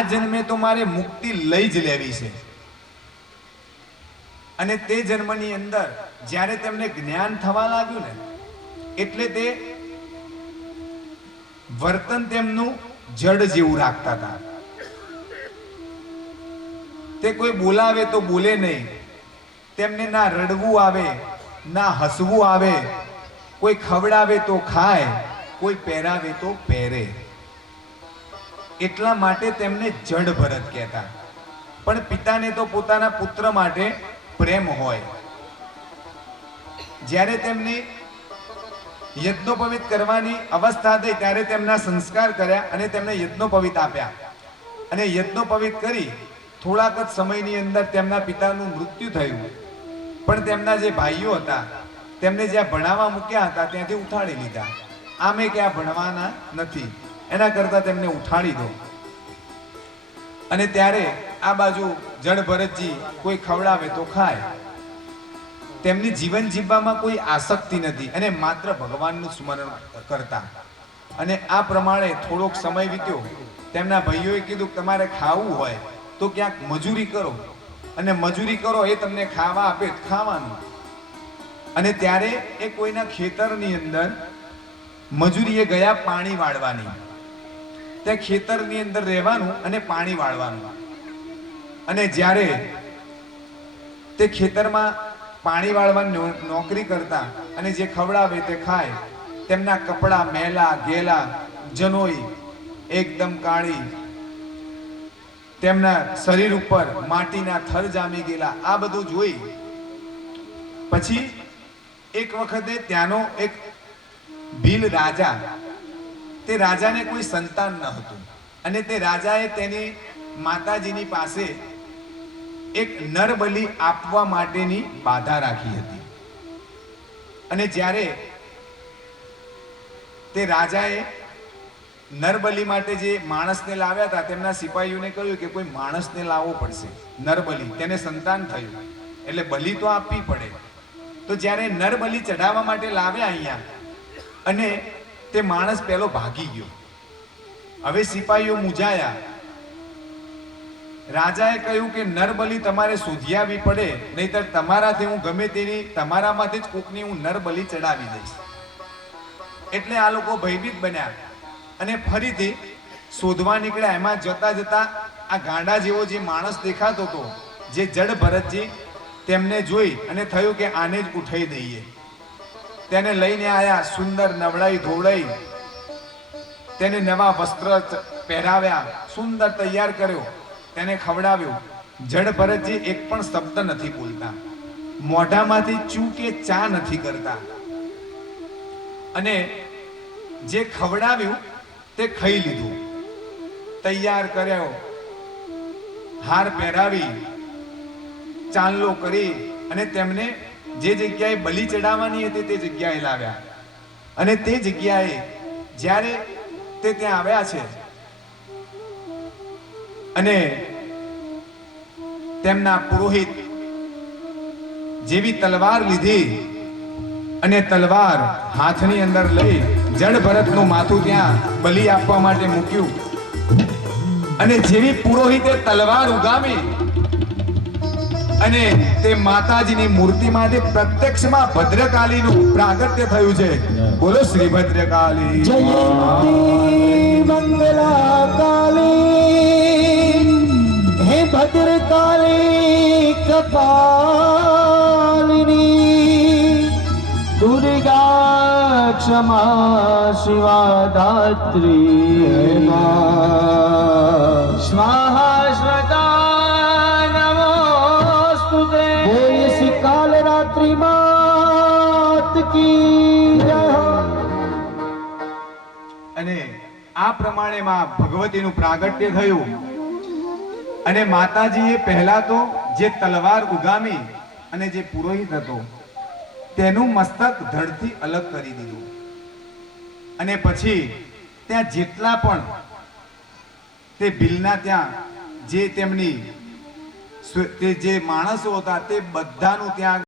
આ જન્મે તો મારે મુક્તિ લઈ જ લેવી છે. અને તે જન્મની અંદર જ્યારે તેમને જ્ઞાન થવા લાગ્યું ને, એટલે તે વર્તન તેમનું જડ જેવું રાખતા હતા. તે કોઈ બોલાવે તો બોલે નહીં, તેમને ના રડવું આવે ના હસવું આવે, કોઈ ખવડાવે તો ખાય, કોઈ પહેરાવે તો પહેરે. એટલા માટે તેમને જડ ભરત કહેતા. પણ પિતાને તો પોતાના પુત્ર માટે પ્રેમ હોય. જ્યારે તેમની યજ્ઞોપવિત કરવાની અવસ્થા થઈ ત્યારે તેમના સંસ્કાર કર્યા અને તેમને યજ્ઞોપવિત આપ્યા. અને યજ્ઞોપવિત કરી થોડાક જ સમયની અંદર તેમના પિતાનું મૃત્યુ થયું. પણ તેમના જે ભાઈઓ હતા તેમને જ્યાં ભણાવવા મૂક્યા હતા ત્યાંથી ઉઠાડી લીધા. આમે કે આ ભણવાના નથી, એના કરતા તેમને ઉઠાડી દો. અને ત્યારે આ બાજુ જડ ભરતજી કોઈ ખવડાવે તો ખાય. તેમની જીવન જીવવામાં કોઈ આસક્તિ નથી અને માત્ર ભગવાનનું સ્મરણ કરતા. અને આ પ્રમાણે થોડોક સમય વીત્યો. તેમના ભાઈઓએ કીધું તમારે ખાવું હોય તો ક્યાંક મજૂરી કરો, અને મજૂરી કરો એ તમને ખાવા આપે ખાવાનું. અને ત્યારે એ કોઈના ખેતરની અંદર મજૂરીએ ગયા પાણી વાળવાની. ત્યાં ખેતરની અંદર રહેવાનું અને પાણી વાળવાનું. અને જ્યારે તે ખેતરમાં પાણી વાળવાની નોકરી કરતા અને જે ખવડાવે તે ખાય, તેમના કપડા મેલા ગેલા, જનોઈ એકદમ કાળી, તેમના શરીર ઉપર માટીના થર જામી ગયેલા, આ બધું જોઈ પછી એક વખતે ત્યાંનો એક ભીલ રાજા, તે રાજાને કોઈ સંતાન ન હતું અને તે રાજાએ તેની માતાજીની પાસે એક નરબલી આપવા માટેની બાધા રાખી હતી. અને જ્યારે તે રાજાએ નરબલી માટે જે માણસને લાવ્યા હતા, તેમના સિપાહીઓને કહ્યું કે કોઈ માણસને લાવવો પડશે, નરબલી, તેને સંતાન થયું એટલે બલી તો આપવી પડે. તો જ્યારે નરબલી ચઢાવવા માટે લાવ્યા અહીંયા, અને તે માણસ પેલો ભાગી ગયો. હવે સિપાહીઓ મૂંઝાયા. રાજાએ કહ્યું કે નરબલી તમારે શોધી આવવી પડે, નહીતર તમારાથી હું ગમે તેની તમારામાંથી જ કોકની હું નરબલી ચડાવી દઈશ. એટલે આ લોકો ભયભીત બન્યા અને ફરીથી શોધવા નીકળ્યા. એમાં જતા જતા આ ગાંડા જેવો જે માણસ દેખાતો હતો, જે જડ ભરતજી, તેમને જોઈ અને થયું કે આને જ ઉઠાઈ દઈએ. તેને લઈને આયા, સુંદર નવડાઈ ધોવડાઈ, તેને નવા વસ્ત્ર પહેરાવ્યા, સુંદર તૈયાર કર્યો, તેને ખવડાવ્યો. જડ ભરતજી એક પણ શબ્દ નથી બોલતા, મોઢામાંથી ચૂ કે ચા નથી કરતા. અને જે ખવડાવ્યું તે ખાઈ લીધું. તૈયાર કર્યો, હાર પહેરાવી, ચાંદલો કરી અને તેમને જે જગ્યાએ બલી ચડાવવાની હતી તે જગ્યાએ લાવ્યા. અને તે જગ્યાએ જ્યારે તે ત્યાં આવ્યા છે અને તેમના પુરોહિત જેવી તલવાર લીધી અને તલવાર હાથની અંદર લઈ જડ ભરતનું માથું ત્યાં બલી આપવા માટે મૂક્યું. અને જેવી પુરોહિતે તલવાર ઉગામી અને તે માતાજીની મૂર્તિમાંથી પ્રત્યક્ષમાં ભદ્રકાલીનું પ્રાગટ્ય થયું છે. બોલો શ્રી ભદ્રકાલી જયંતી મંગલા કાલી, હે ભદ્રકાલી કપાલિની, દુર્ગા ક્ષમા શિવા ધાત્રી, હે મા સ્વાહા સ્વદા નમોસ્તુતે. બોલ શ્રી કાલ રાત્રિ માત કી જય. અને આ પ્રમાણે માં ભગવતીનું પ્રાગટ્ય થયું. અને માતાજીએ પહેલા તો જે તલવાર ઉગામી અને જે પુરોહિત હતો તેનું મસ્તક ધડથી અલગ કરી દીધું. અને પછી ત્યાં જેટલા પણ તે ભીલના ત્યાં જે તેમની તે જે માણસો હતા તે બધાનું ત્યાં